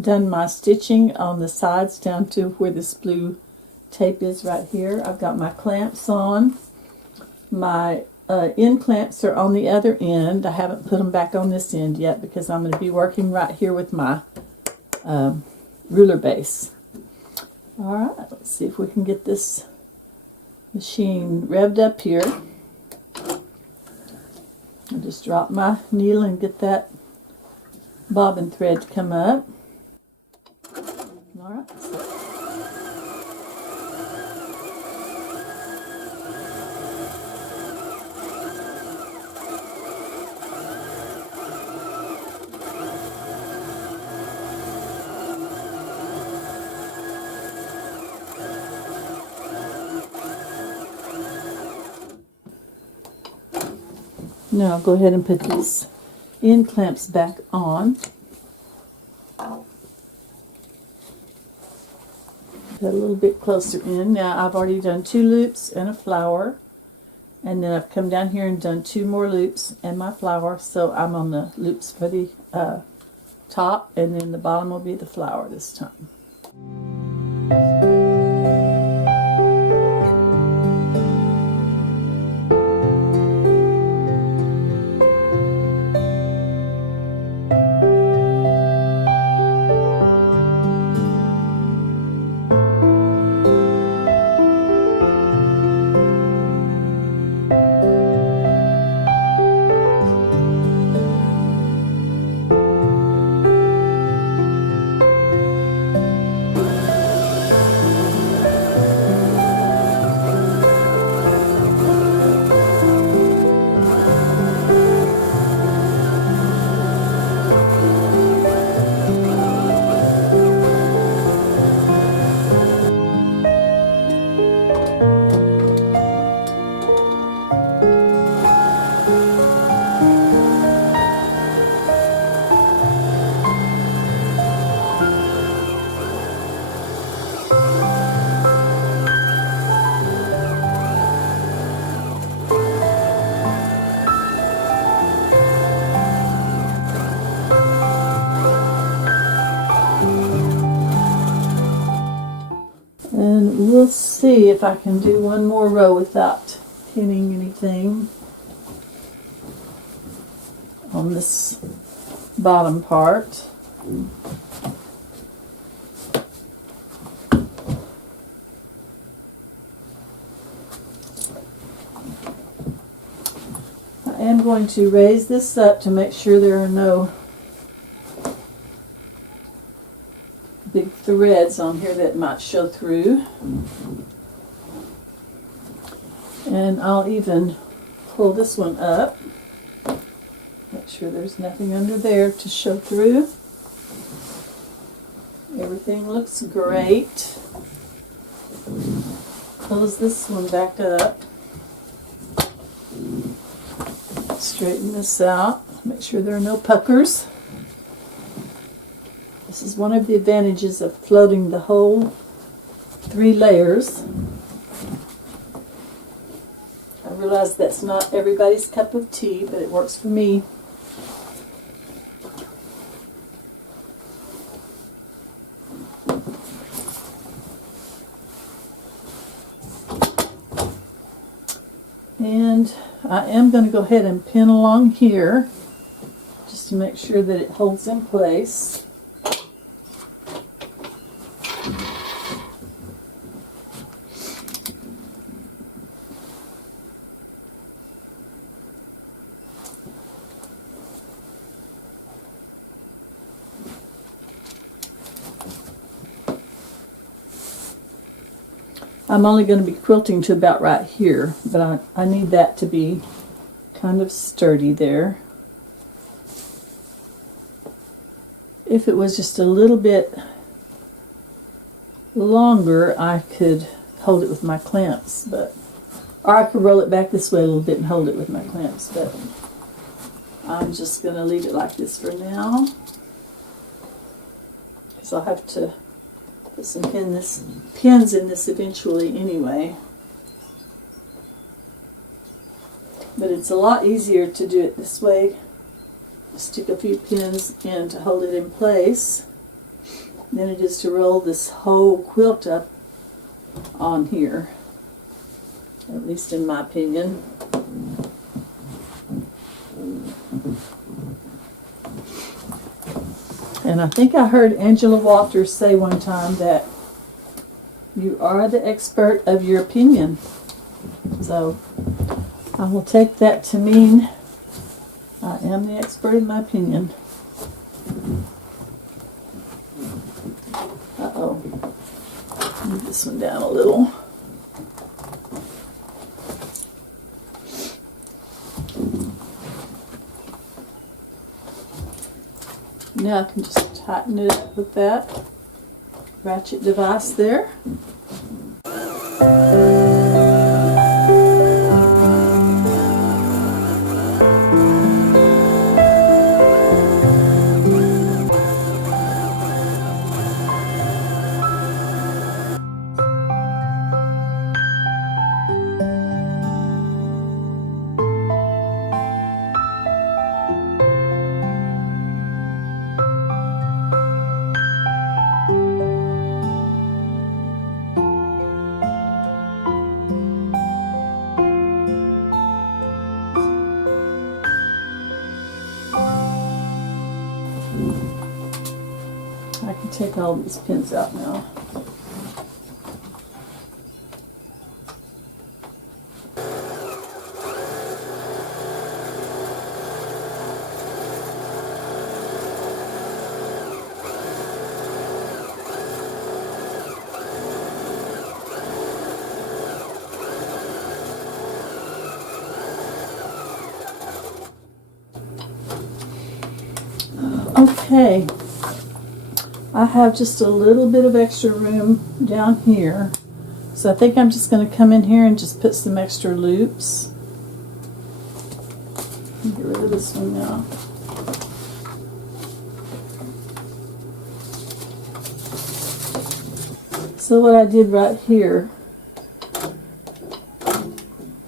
done my stitching on the sides down to where this blue tape is right here. I've got my clamps on. My end clamps are on the other end. I haven't put them back on this end yet because I'm going to be working right here with my ruler base. Alright, let's see if we can get this machine revved up here. I'll just drop my needle and get that bobbin thread to come up. Alright, now I'll go ahead and put these end clamps back on. Put a little bit closer in. Now I've already done 2 loops and a flower, and then I've come down here and done 2 more loops and my flower, so I'm on the loops for the top, and then the bottom will be the flower this time. And we'll see if I can do one more row without pinning anything on this bottom part. I am going to raise this up to make sure there are no big threads on here that might show through. And I'll even pull this one up. Make sure there's nothing under there to show through. Everything looks great. Close this one back up. Straighten this out. Make sure there are no puckers. This is one of the advantages of floating the whole 3 layers. I realize that's not everybody's cup of tea, but it works for me. And I am going to go ahead and pin along here just to make sure that it holds in place. I'm only going to be quilting to about right here, but I need that to be kind of sturdy there. If it was just a little bit longer, I could hold it with my clamps, or I could roll it back this way a little bit and hold it with my clamps, but I'm just going to leave it like this for now, because I'll have to put some pins in this eventually anyway. But it's a lot easier to do it this way stick a few pins in to hold it in place than it is to roll this whole quilt up on here, at least in my opinion. And I think I heard Angela Walters say one time that you are the expert of your opinion. So I will take that to mean I am the expert in my opinion. Uh-oh. Move this one down a little. Now I can just tighten it up with that ratchet device there. I can take all these pins out now. Okay, I have just a little bit of extra room down here, so I think I'm just going to come in here and just put some extra loops. Get rid of this one now. So what I did right here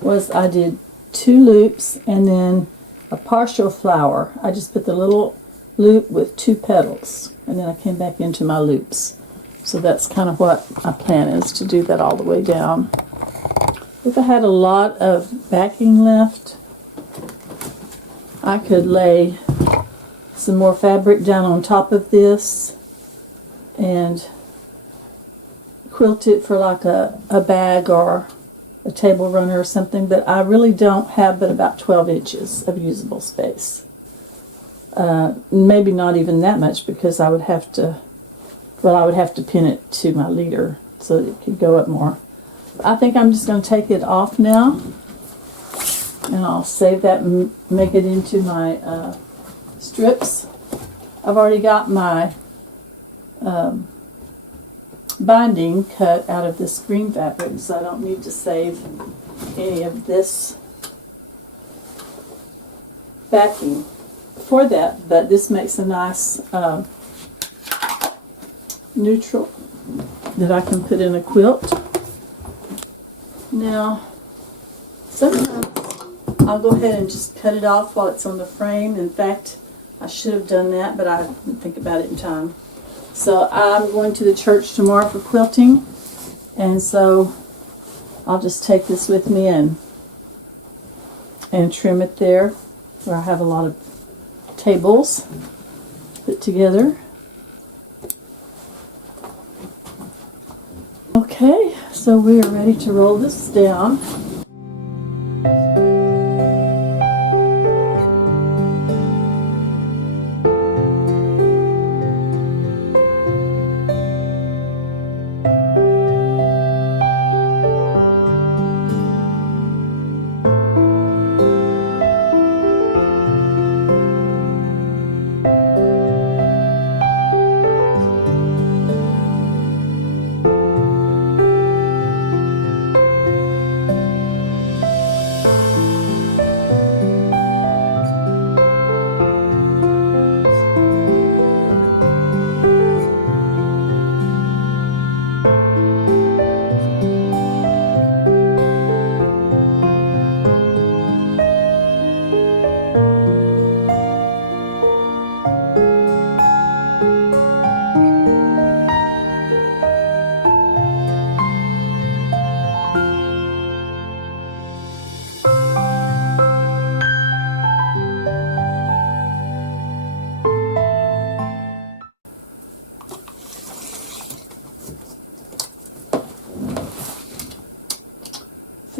was I did 2 loops and then a partial flower. I just put the little loop with 2 petals, and then I came back into my loops. So that's kind of what my plan is, to do that all the way down. If I had a lot of backing left, I could lay some more fabric down on top of this and quilt it for like a bag or a table runner or something, but I really don't have but about 12 inches of usable space. Maybe not even that much, because I would have to pin it to my leader so that it could go up more. I think I'm just going to take it off now, and I'll save that and make it into my strips. I've already got my binding cut out of this green fabric, so I don't need to save any of this backing for that, but this makes a nice neutral that I can put in a quilt. Now, sometimes I'll go ahead and just cut it off while it's on the frame. In fact, I should have done that, but I didn't think about it in time. So I'm going to the church tomorrow for quilting, and so I'll just take this with me and trim it there, where I have a lot of tables put together. Okay, so we are ready to roll this down.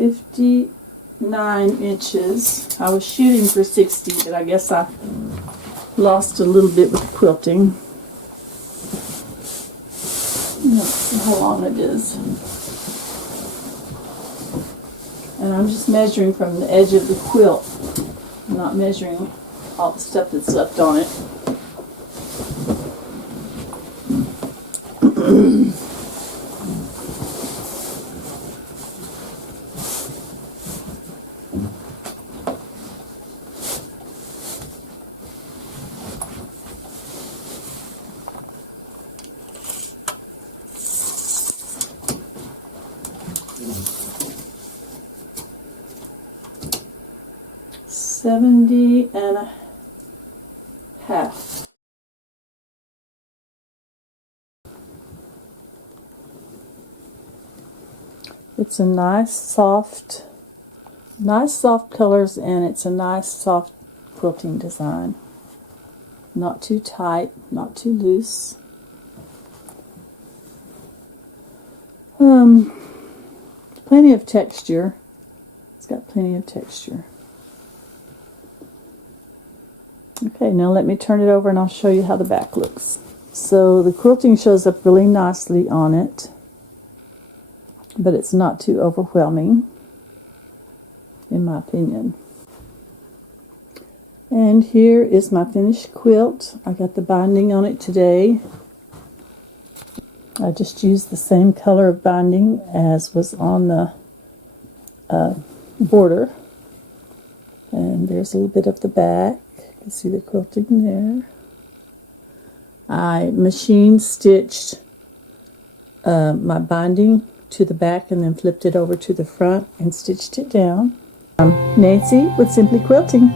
59 inches. I was shooting for 60, but I guess I lost a little bit with quilting. Let's see how long it is. And I'm just measuring from the edge of the quilt. I'm not measuring all the stuff that's left on it. $70.50. It's a nice soft colors, and it's a nice soft quilting design. Not too tight, not too loose. Plenty of texture. It's got plenty of texture. Okay, now let me turn it over and I'll show you how the back looks. So the quilting shows up really nicely on it, but it's not too overwhelming, in my opinion. And here is my finished quilt. I got the binding on it today. I just used the same color of binding as was on the border. And there's a little bit of the back. You can see the quilting there. I machine stitched my binding to the back and then flipped it over to the front and stitched it down. I'm Nancy with Simply Quilting.